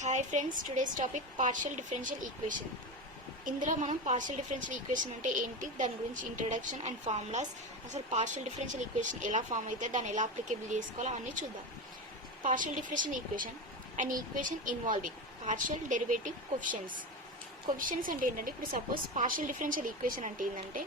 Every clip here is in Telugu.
Hi friends, today's topic partial differential equation. ఇందులో మనం పార్షియల్ డిఫరెన్షియల్ ఈక్వేషన్ అంటే ఏంటి, దాని గురించి ఇంట్రడక్షన్ అండ్ ఫార్ములాస్, అసలు పార్షియల్ డిఫరెన్షియల్ ఈక్వేషన్ ఎలా ఫామ్ అవుతుంది, దాన్ని ఎలా అప్లికేబుల్ చేసుకోవాలో అన్నీ చూద్దాం. Partial differential equation and equation involving partial derivative coefficients. Coefficients అంటే ఏంటంటే, ఇప్పుడు సపోజ్ పార్షియల్ డిఫరెన్షియల్ ఈక్వేషన్ అంటే ఏంటంటే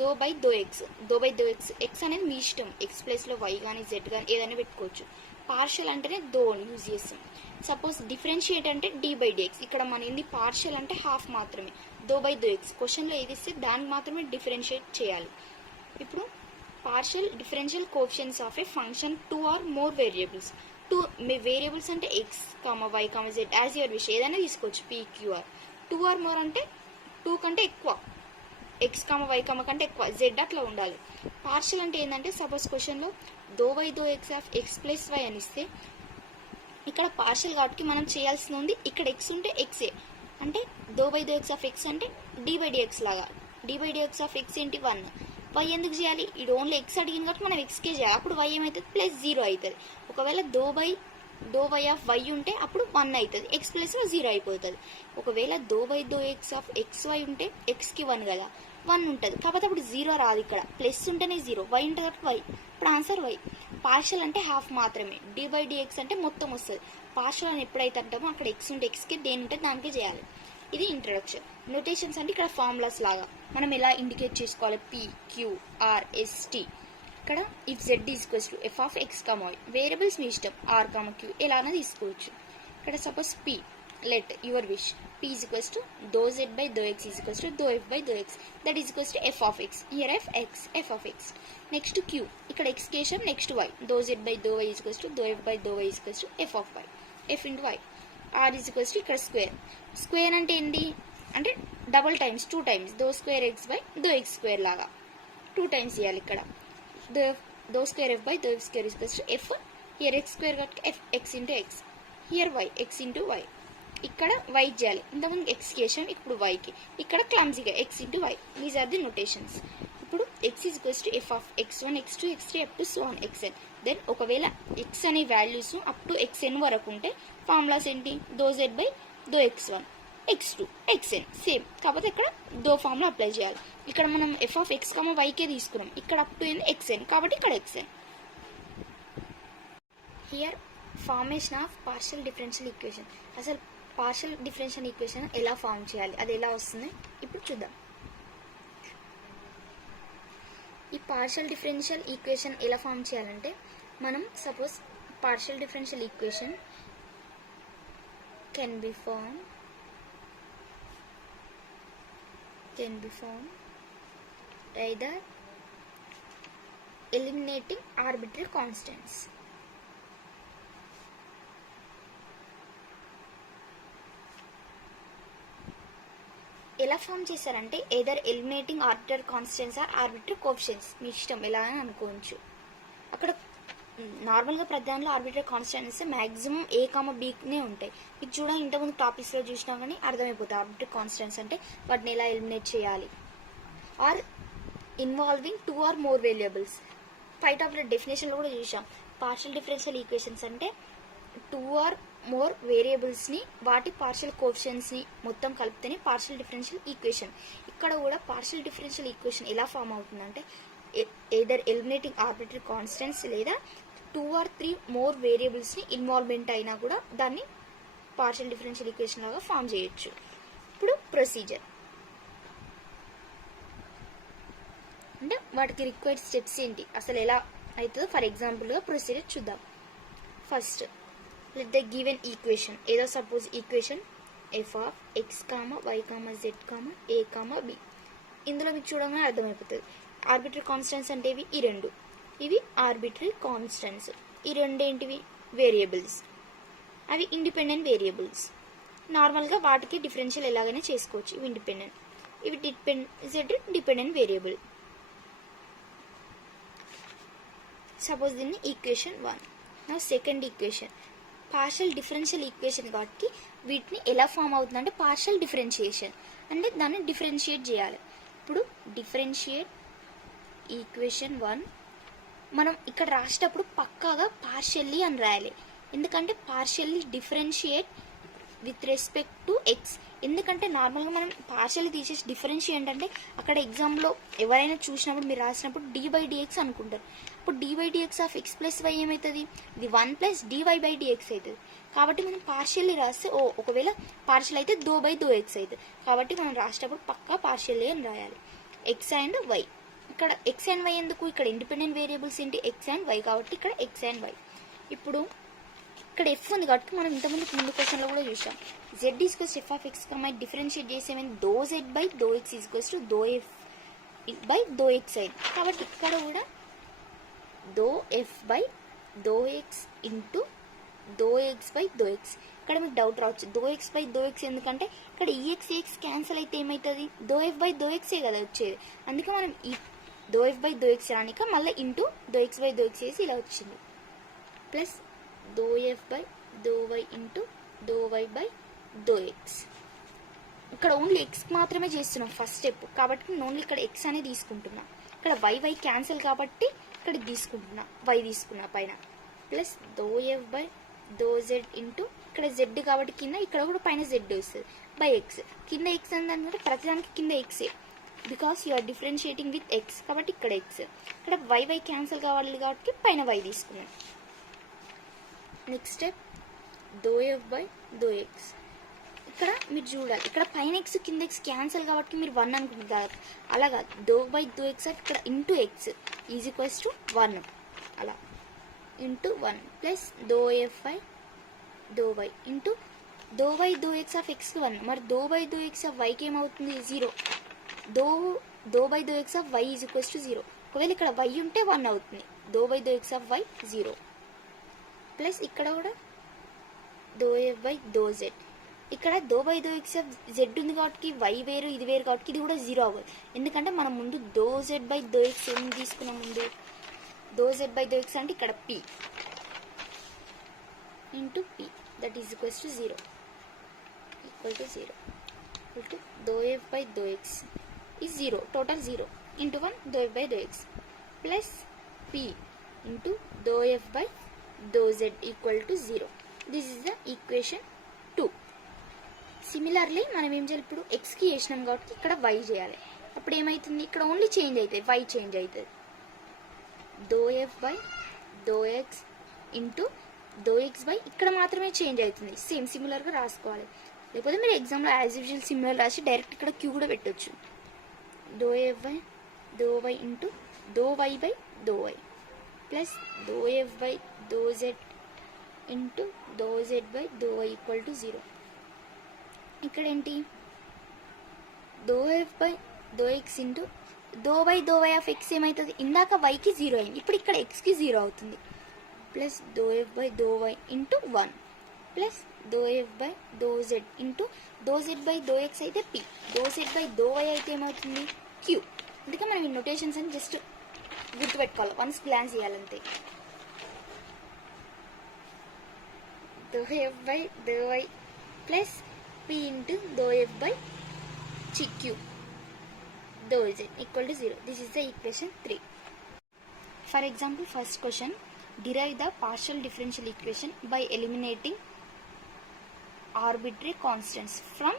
దో బై దో ఎక్స్. ఎక్స్ అనేది మీ ఇష్టం, ఎక్స్ ప్లేస్లో వై కానీ జెడ్ కానీ ఏదైనా పెట్టుకోవచ్చు. పార్షియల్ అంటేనే దో యూజ్ చేస్తాం. సపోజ్ డిఫరెన్షియేట్ అంటే డి బై డిఎక్స్. ఇక్కడ మన ఏంది పార్షియల్ అంటే హాఫ్ మాత్రమే, దో బై దో ఎక్స్. క్వశ్చన్లో ఏది ఇస్తే దానికి మాత్రమే డిఫరెన్షియేట్ చేయాలి. ఇప్పుడు partial differential coefficients of a function two or more variables. Variables అంటే x y z as your wish ఏదైనా తీసుకోవచ్చు, పీక్యూఆర్. టూ ఆర్ మోర్ అంటే టూ కంటే ఎక్కువ, ఎక్స్ వై కంటే ఎక్కువ, జెడ్ అట్లా ఉండాలి. పార్షియల్ అంటే ఏంటంటే, సపోజ్ క్వశ్చన్లో దో బై దో x of x plus y అని ఇస్తే ఇక్కడ పార్షియల్ కాబట్టి మనం చేయాల్సింది ఉంది, ఇక్కడ ఎక్స్ ఉంటే ఎక్సే అంటే దో బై దో ఎక్స్ ఆఫ్ ఎక్స్ అంటే డి బై డిఎక్స్ లాగా. D by dx of x ఏంటి 1. వై ఎందుకు చేయాలి, ఇది ఓన్లీ ఎక్స్ అడిగింది కాబట్టి మనం ఎక్స్కే చేయాలి. అప్పుడు వై ఏమవుతుంది, ప్లస్ 0 అవుతుంది. ఒకవేళ దో వై ఆఫ్ వై ఉంటే అప్పుడు 1 అవుతుంది, ఎక్స్ ప్లస్ 0 అయిపోతుంది. ఒకవేళ దో బై దో ఎక్స్ ఆఫ్ ఎక్స్ వై ఉంటే ఎక్స్కి 1 కదా, 1 ఉంటుంది. కాకపోతే అప్పుడు 0 రాదు, ఇక్కడ ప్లస్ ఉంటేనే 0, వై ఉంటుంది కాబట్టి వై. ఇప్పుడు ఆన్సర్ వై. పార్షియల్ అంటే హాఫ్ మాత్రమే, డి బై డిఎక్స్ అంటే మొత్తం వస్తుంది. పార్షియల్ అని ఎప్పుడైతే అంటామో అక్కడ ఎక్స్ ఉంటే ఎక్స్కి, దేని ఉంటే దానికే చేయాలి. ఇది ఇంట్రడక్షన్. నోటేషన్స్ అంటే ఇక్కడ ఫార్ములాస్ లాగా మనం ఎలా ఇండికేట్ చేసుకోవాలి, p q r s t. ఇక్కడ if z is equals to f of x y, variables మీ ఇష్టం, ఆర్ క్యూ ఎలానో తీసుకోవచ్చు. ఇక్కడ suppose p, let your wish, p is equals to dou z by dou x is equals to dou f by dou x, that is equals to f of x. Here f of x. Next to q, ఇక్కడ x కేశం, next y, dou z by dou y is equals to dou f by dou y is equals to f of y, f into y. r is equals to ఇక్కడ స్క్వేర్ అంటే ఏంటి అంటే double times, 2 times dou square x by dou x square లాగా 2 టైమ్స్ చేయాలి. ఇక్కడ dou square f by dou f square is equals to f, here x square కాబట్టి f x into x, here y x into y. ఇక్కడ వై చేయాలి, ఇంతకుముందు ఎక్స్ కేసాం, ఇప్పుడు వైకి. ఇక్కడ క్లమ్జీగా x into y. These are the notations. ఇప్పుడు x is equals to f of x1 x2 x3 up to so on xn. Then ఒకవేళ ఎక్స్ అనే వాల్యూస్ అప్ టు xn వరకు ఉంటే ఫార్ములాస్ ఏంటి, దో జెడ్ బై దో x1 x2 xn సేమ్. కాకపోతే ఇక్కడ దో ఫార్ములా అప్లై చేయాలి. ఇక్కడ మనం ఎఫ్ ఆఫ్ x వైకే తీసుకున్నాం, ఇక్కడ అప్ టు ఏంది xn కాబట్టి ఇక్కడ xn. Here formation of partial differential equation. అసలు పార్షియల్ డిఫరెన్షియల్ ఈక్వేషన్ ఎలా ఫామ్ చేయాలి, అది ఎలా వస్తుంది ఇప్పుడు చూద్దాం. ఈ పార్షియల్ డిఫరెన్షియల్ ఈక్వేషన్ ఎలా ఫామ్ చేయాలంటే, మనం suppose partial differential equation can be form either eliminating arbitrary constants. ఎలా ఫామ్ చేశారంటే either eliminating arbitrary constants or arbitrary coefficients, మీ ఇష్టం ఎలా అని అనుకోవచ్చు. అక్కడ నార్మల్గా ప్రధానంలో ఆర్బిట్రరీ కాన్స్టెంట్స్ మ్యాక్సిమం ఏ బీనే ఉంటాయి. మీకు చూడండి, ఇంతకుముందు టాపిక్స్లో చూసినా కానీ అర్థమైపోతాయి ఆర్బిట్రరీ కాన్స్టెంట్స్ అంటే వాటిని ఎలా ఎలిమినేట్ చేయాలి. Or involving 2 or more variables. Fight of the డెఫినేషన్లో కూడా చూసాం, పార్షియల్ డిఫరెన్షియల్ ఈక్వేషన్స్ అంటే 2 or more వేరియబుల్స్ని వాటి పార్షియల్ కోఎఫిషియెంట్స్ని మొత్తం కలిపితేనే పార్షియల్ డిఫరెన్షియల్ ఈక్వేషన్. ఇక్కడ కూడా పార్షియల్ డిఫరెన్షియల్ ఈక్వేషన్ ఎలా ఫామ్ అవుతుందంటే ఎదర్ ఎలిమినేటింగ్ ఆర్బిట్రరీ కాన్స్టెంట్స్ లేదా 2 or 3 more వేరియబుల్స్ని ఇన్వాల్వ్మెంట్ అయినా కూడా దాన్ని పార్షియల్ డిఫరెన్షియల్ ఈక్వేషన్ లాగా ఫామ్ చేయొచ్చు. ఇప్పుడు ప్రొసీజర్ అంటే వాటికి రిక్వైర్డ్ స్టెప్స్ ఏంటి, అసలు ఎలా అవుతుందో ఫర్ ఎగ్జాంపుల్గా ప్రొసీజర్ చూద్దాం. First let the given equation, ఏదో suppose equation f of x, y, z, a, b. ఇందులో మీకు చూడగానే అర్థమైపోతుంది ఆర్బిట్రరీ కాన్స్టెంట్స్ అంటే ఈ రెండు, ఇవి ఆర్బిట్రరీ కాన్స్టెంట్స్. ఈ రెండు ఏంటివి, వేరియబుల్స్, అవి ఇండిపెండెంట్ వేరియబుల్స్. నార్మల్గా వాటికి డిఫరెన్షియల్ ఎలాగైనా చేసుకోవచ్చు, ఇవి ఇండిపెండెంట్, ఇవి డిపెండెంట్ వేరియబుల్. సపోజ్ దీన్ని ఈక్వేషన్ 1. నా second equation partial differential equation కాబట్టి వీటిని ఎలా ఫామ్ అవుతుందంటే పార్షియల్ డిఫరెన్షియేషన్ అంటే దాన్ని డిఫరెన్షియేట్ చేయాలి. ఇప్పుడు డిఫరెన్షియేట్ ఈక్వేషన్ 1 మనం ఇక్కడ రాసేటప్పుడు పక్కాగా పార్షియల్లీ అని రాయాలి, ఎందుకంటే partially differentiate with respect to X. ఎందుకంటే నార్మల్గా మనం పార్షియల్ తీసేసి డిఫరెన్షియేట్ అంటే అక్కడ ఎగ్జామ్లో ఎవరైనా చూసినప్పుడు మీరు రాసినప్పుడు d/dx అనుకుంటారు. ఇప్పుడు d/dx of x plus why ఏమవుతుంది, ఇది 1 ప్లస్ dy/dx అవుతుంది. కాబట్టి మనం పార్షియల్లీ రాస్తే ఒకవేళ పార్షియల్ అయితే ∂x అవుతుంది. కాబట్టి మనం రాసేటప్పుడు పక్కా పార్షియల్లీ అని రాయాలి. ఎక్స్ అండ్ వై, ఇక్కడ ఎక్స్ అండ్ వై ఎందుకు, ఇక్కడ ఇండిపెండెంట్ వేరియబుల్స్ ఏంటి ఎక్స్ అండ్ వై, కాబట్టి ఇక్కడ ఎక్స్ అండ్ వై. ఇప్పుడు ఇక్కడ ఎఫ్ ఉంది కాబట్టి మనం ముందు క్వశ్చన్లో కూడా చూసాం. z equals f of x differentiate చేసేమని ∂z/∂x ఈక్వల్స్ టు ∂f/∂x అయింది. కాబట్టి ఇక్కడ కూడా ∂f/∂x ఇంటూ ∂x/∂x. ఇక్కడ మీకు డౌట్ రావచ్చు ∂x/∂x ఎందుకంటే ఇక్కడ ex క్యాన్సిల్ అయితే ఏమవుతుంది, ∂f/∂xే కదా వచ్చేది. అందుకే మనం ఈ ∂f/∂x రానిక మళ్ళీ ఇంటూ ∂x/∂x చేసి ఇలా వచ్చింది. Plus ∂f/∂y into ∂y/∂x. ఇక్కడ ఓన్లీ ఎక్స్ మాత్రమే చేస్తున్నాం ఫస్ట్ స్టెప్, కాబట్టి నేను ఓన్లీ ఇక్కడ ఎక్స్ అనేది తీసుకుంటున్నా. ఇక్కడ వై క్యాన్సిల్ కాబట్టి ఇక్కడ తీసుకుంటున్నా, వై తీసుకున్నా పైన. ప్లస్ ∂f/∂z ఇంటూ ఇక్కడ జెడ్ కాబట్టి కింద, ఇక్కడ కూడా పైన జెడ్ వస్తుంది బై ఎక్స్. కింద ఎక్స్ అంటే ప్రతిదానికి కింద ఎక్సే, because you are differentiating with x కాబట్టి ఇక్కడ ఎక్స్. ఇక్కడ వై క్యాన్సిల్ కావాలి కాబట్టి పైన వై తీసుకున్నాను. Next step ∂f/∂x. ఇక్కడ మీరు చూడాలి, ఇక్కడ పైన ఎక్స్ కింద ఎక్స్ క్యాన్సిల్ కాబట్టి మీరు 1 అనుకుంటారు. అలాగా ∂f/∂x ఇక్కడ into x is equals to 1 అలా into 1 plus ∂f/∂y into ∂y/∂x of ఎక్స్కి 1. మరి ∂y/∂x ఆఫ్ వైకి ఏమవుతుంది 0. ∂y/∂x of y is equals to 0. ఒకవేళ ఇక్కడ వై ఉంటే 1 అవుతుంది. ∂y/∂x ఆఫ్ వై 0 ప్లస్ ఇక్కడ కూడా ∂f/∂z. ఇక్కడ ∂y/∂x ఆఫ్ జెడ్ ఉంది కాబట్టి వై వేరు ఇది వేరు కాబట్టి ఇది కూడా 0 అవ్వదు. ఎందుకంటే మనం ముందు ∂z/∂x ఏమి తీసుకున్నాం, ముందు ∂z/∂x అంటే ఇక్కడ p into p that is equals to 0 equal to ∂f/∂x is 0, total 0 into 1 ∂f/∂x plus p into ∂f/∂z equal to 0. This is the equation 2. Similarly మనం ఏం చేయాలి, ఇప్పుడు x కి చేసినాం కాబట్టి ఇక్కడ y చేయాలి. అప్పుడు ఏమవుతుంది, ఇక్కడ ఓన్లీ చేంజ్ అవుతుంది, y చేంజ్ అవుతుంది. ∂f/∂x ఇంటూ ∂x/, ఇక్కడ మాత్రమే చేంజ్ అవుతుంది. సేమ్ సిమిలర్గా రాసుకోవాలి, లేకపోతే మీరు ఎగ్జామ్లో యాజ్ యూజువల్ సిమిలర్ రాసి డైరెక్ట్ ఇక్కడ క్యూ కూడా పెట్టవచ్చు. ∂f/∂y into ∂y/∂y plus ∂f/∂z into ∂z/∂y equal to 0. ఇక్కడ ఏంటి ∂f/∂x into ∂y/∂y of X ఏమవుతుంది, ఇందాక వైకి 0 అయింది, ఇప్పుడు ఇక్కడ ఎక్స్కి 0 అవుతుంది. Plus ∂f/∂y into 1 plus ∂f/∂z into ∂z/∂x అయితే p, ∂z/∂y అయితే ఏమవుతుంది q. అందుకే మనం ఈ నోటేషన్స్ అని జస్ట్ గుర్తుపెట్టుకోవాలి, వన్స్ గ్లాన్స్ చేయాలంతే. ∂f/∂y plus p into ∂f/q ∂z equal to 0. This is the equation 3. For example, first question, derive the partial differential equation by eliminating arbitrary constants from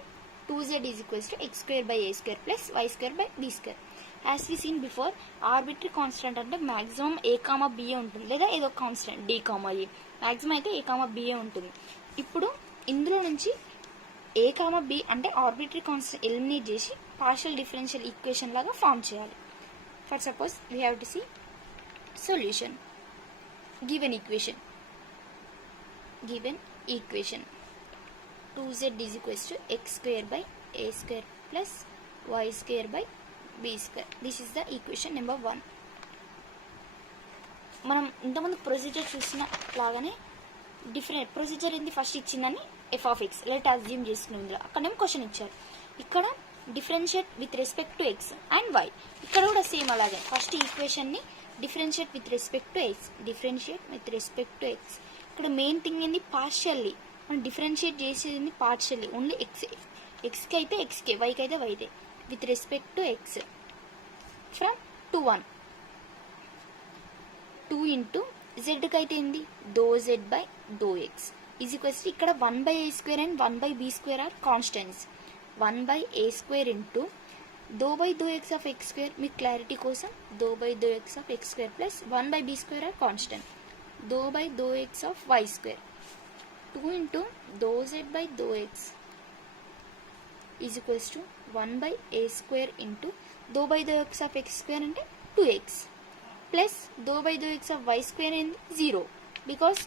2z is equals to x square by a square plus y square by b square. As we seen before, arbitrary constant అంటే maximum a, b ఉంటుంది, లేదా ఏదో కాన్స్టెంట్ d, e. maximum అయితే a, b ఉంటుంది. ఇప్పుడు ఇందులో నుంచి a, b అంటే ఆర్బిటరీ కాన్స్టెంట్ ఎలిమినేట్ చేసి పార్షియల్ డిఫరెన్షియల్ ఈక్వేషన్ లాగా ఫామ్ చేయాలి. For suppose we have to see solution. Given equation 2z is equals to x square by a square plus y square by b square. This is the equation number 1. మనం ఇంతకుముందు ప్రొసీజర్ చూసిన లాగానే డిఫరెంట్ ప్రొసీజర్ ఏంది, ఫస్ట్ ఇచ్చిందని f of x let assume చేసుకున్నాం. ఇందులో అక్కడేమో క్వశ్చన్ ఇచ్చారు, ఇక్కడ differentiate with respect to x and y. ఇక్కడ కూడా సేమ్ అలాగే ఫస్ట్ ఈక్వేషన్ని differentiate with respect to x, ఇక్కడ మెయిన్ థింగ్ ఏంది పార్షియల్లీ మనం డిఫరెన్షియేట్ చేసేది పార్షియల్లీ, ఓన్లీ ఎక్స్కి అయితే ఎక్స్కే, వైకి అయితే వైదే, with respect to x from 2 1 2 into జెడ్కి అయితే ఏంది ∂z/∂x ఈజ్ ఈక్వల్స్ టు ఇక్కడ 1/a² and 1/b² are constants. 1/a² into ∂x of x² మీకు క్లారిటీ కోసం ∂x of x² plus 1/b² are constant. ∂x of y² 2 into ∂z/∂x is equals to 1/a² into ∂x of x² అంటే 2x plus ∂x of y² అనేది 0 బికాస్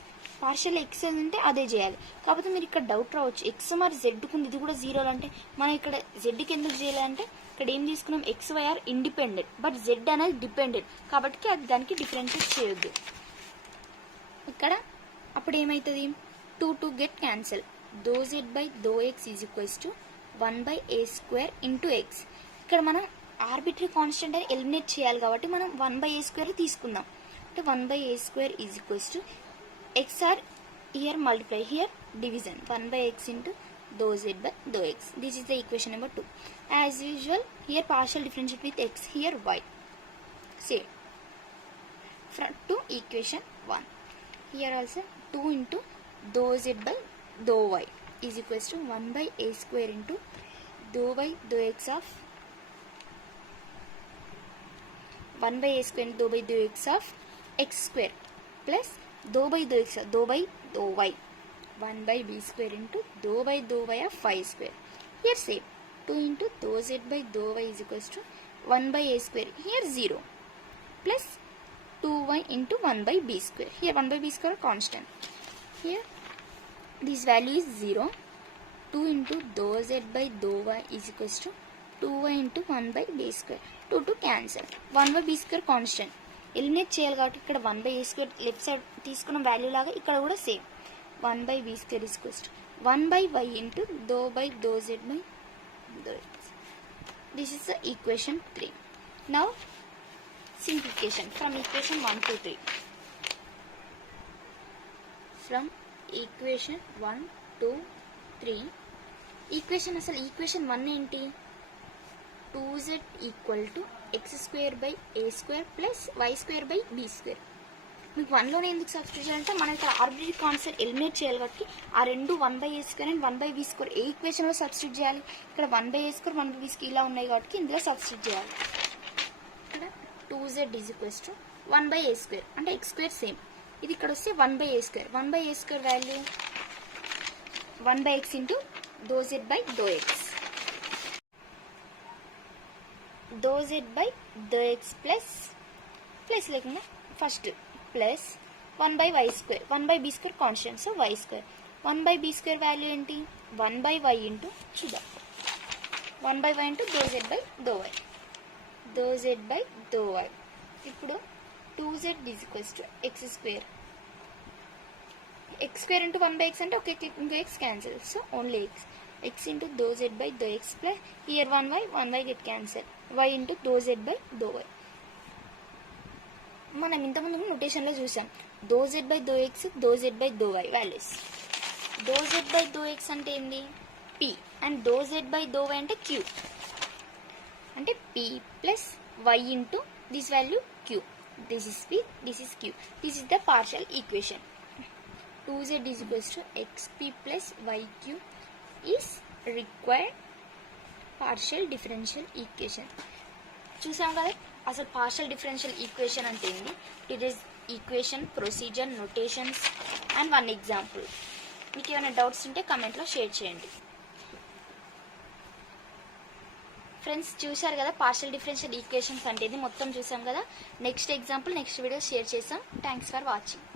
పార్షియల్ ఎక్స్ అంటే అదే చేయాలి. కాకపోతే మీరు ఇక్కడ డౌట్ రావచ్చు, ఎక్స్ మరి జెడ్కు ఇది కూడా 0 అంటే మనం ఇక్కడ జెడ్కి ఎందుకు చేయాలంటే ఇక్కడ ఏం తీసుకున్నాం, x y are independent but z అనేది డిపెండెంట్ కాబట్టి అది దానికి డిఫరెన్షియేట్ చేయొద్దు. ఇక్కడ అప్పుడు ఏమవుతుంది, 2 get cancel. ∂z/∂x is equals to 1/a² into x. ఇక్కడ మనం ఆర్బిటరీ కాన్స్టెంట్ అని ఎలిమినేట్ చేయాలి కాబట్టి మనం 1/a² తీసుకుందాం. అంటే 1/a² is equals to x are here multiply, here division, 1/x into ∂z/∂x. This is the equation number 2. As usual, here partial differentiate with x, here y. Same. From to equation 1. Here also 2 into ∂z/∂y is equals to 1/a² into ∂y/∂x of 1/a² into ∂y/∂x of x² plus ∂y/∂x ∂y 1/b² into ∂y of y². Here same 2 into ∂z/∂y is equals to 1/a². Here 0 plus 2y into 1/b². Here 1/b² constant. Here this value is 0. 2 into ∂z/∂y is equals to 2y into 1/b². 2 cancel. 1/b² constant. Eliminate చేయాలి కాబట్టి ఇక్కడ 1/a² లెఫ్ట్ సైడ్ తీసుకున్న వాల్యూ లాగా ఇక్కడ కూడా same 1/b² is equals to 1/y into ∂z/∂x. This is the equation 3. Now simplification from equation 1 to 3. From equation 1 to 3 equation అసలు ఈక్వేషన్ 1 ఏంటి, 2z equal to x²/a² plus y²/b². మీకు 1లోనే ఎందుకు సబ్స్టిట్యూట్ చేయాలంటే మనం ఇక్కడ ఆర్బిటరీ కాన్స్టెంట్ ఎలిమినేట్ చేయాలి కాబట్టి ఆ రెండు 1/a² and 1/b² A ఈక్వేషన్లో substitute చేయాలి, ఇక్కడ 1/a² 1/b² ఇలా ఉన్నాయి కాబట్టి ఇందులో సబ్స్టిట్యూట్ చేయాలి. ఇక్కడ 2z is equals to 1/a² అంటే x² సేమ్, ఇది ఇక్కడ వస్తే 1/a². 1/a² value 1/x into ∂z/∂x. ∂z/∂x plus లేకుండా first plus 1/y², 1/b² constant so y². 1/b² value ఏంటి, 1/y ఇంటూ చూద్దాం 1/y ఇంటూ ∂z/∂y. ∂z/∂y ఇప్పుడు 2z is equals to x². x² into 1/x అంటే ఒక ఇంకో x cancel so only x into ∂z/∂x plus here 1y get cancel y into ∂z/∂y. మనం ఇంతకుముందు నోటేషన్లో చూసాం ∂z/∂x ∂z/∂y వాల్యూస్. ∂z/∂x అంటే ఏంది p అండ్ ∂z/∂y అంటే q అంటే p plus y into this value q. This is p, this is q. This is the partial equation. 2z is equals to xp plus yq is required partial differential equation. చూసాం కదా అసలు పార్షియల్ డిఫరెన్షియల్ ఈక్వేషన్ అంటే ఏంటి, it is equation, procedure, notations and 1 example. మీకు ఏమైనా డౌట్స్ ఉంటే కమెంట్లో షేర్ చేయండి. ఫ్రెండ్స్ చూసారు కదా పార్షియల్ డిఫరెన్షియల్ ఈక్వేషన్స్ అంటే ఇది మొత్తం చూసాం కదా. Next example next video share చేసాం. Thanks for watching.